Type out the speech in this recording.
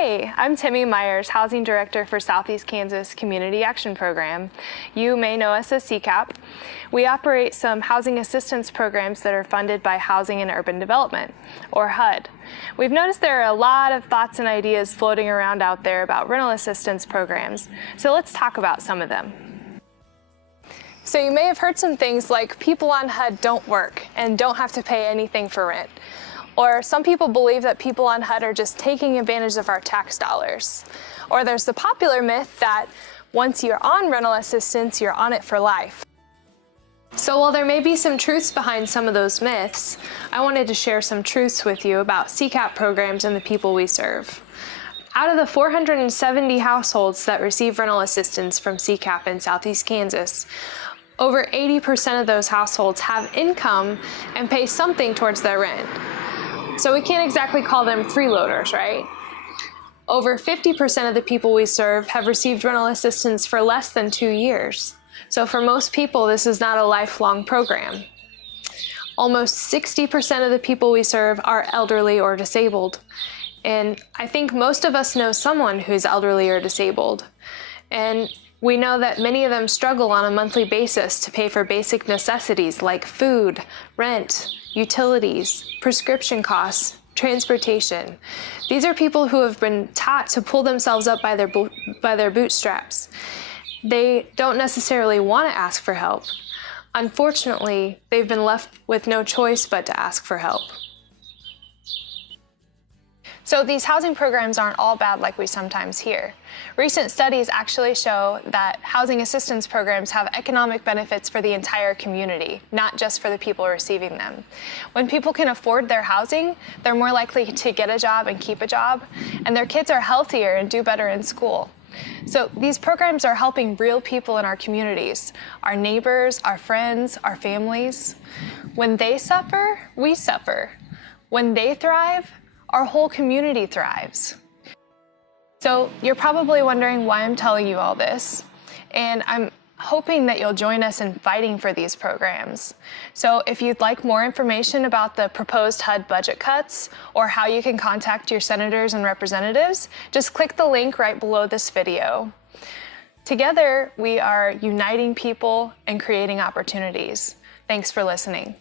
Hey, I'm Timmy Myers, Housing Director for Southeast Kansas Community Action Program. You may know us as SEK-CAP. We operate some housing assistance programs that are funded by Housing and Urban Development, or HUD. We've noticed there are a lot of thoughts and ideas floating around out there about rental assistance programs, so let's talk about some of them. So you may have heard some things like people on HUD don't work and don't have to pay anything for rent. Or some people believe that people on HUD are just taking advantage of our tax dollars. Or there's the popular myth that once you're on rental assistance, you're on it for life. So while there may be some truths behind some of those myths, I wanted to share some truths with you about SEK-CAP programs and the people we serve. Out of the 470 households that receive rental assistance from SEK-CAP in Southeast Kansas, over 80% of those households have income and pay something towards their rent. So we can't exactly call them freeloaders, right? Over 50% of the people we serve have received rental assistance for less than 2 years. So for most people, this is not a lifelong program. Almost 60% of the people we serve are elderly or disabled. And I think most of us know someone who's elderly or disabled. And we know that many of them struggle on a monthly basis to pay for basic necessities like food, rent, utilities, prescription costs, transportation. These are people who have been taught to pull themselves up by their bootstraps. They don't necessarily want to ask for help. Unfortunately, they've been left with no choice but to ask for help. So these housing programs aren't all bad like we sometimes hear. Recent studies actually show that housing assistance programs have economic benefits for the entire community, not just for the people receiving them. When people can afford their housing, they're more likely to get a job and keep a job, and their kids are healthier and do better in school. So these programs are helping real people in our communities, our neighbors, our friends, our families. When they suffer, we suffer. When they thrive, our whole community thrives. So you're probably wondering why I'm telling you all this, and I'm hoping that you'll join us in fighting for these programs. So if you'd like more information about the proposed HUD budget cuts or how you can contact your senators and representatives, just click the link right below this video. Together, we are uniting people and creating opportunities. Thanks for listening.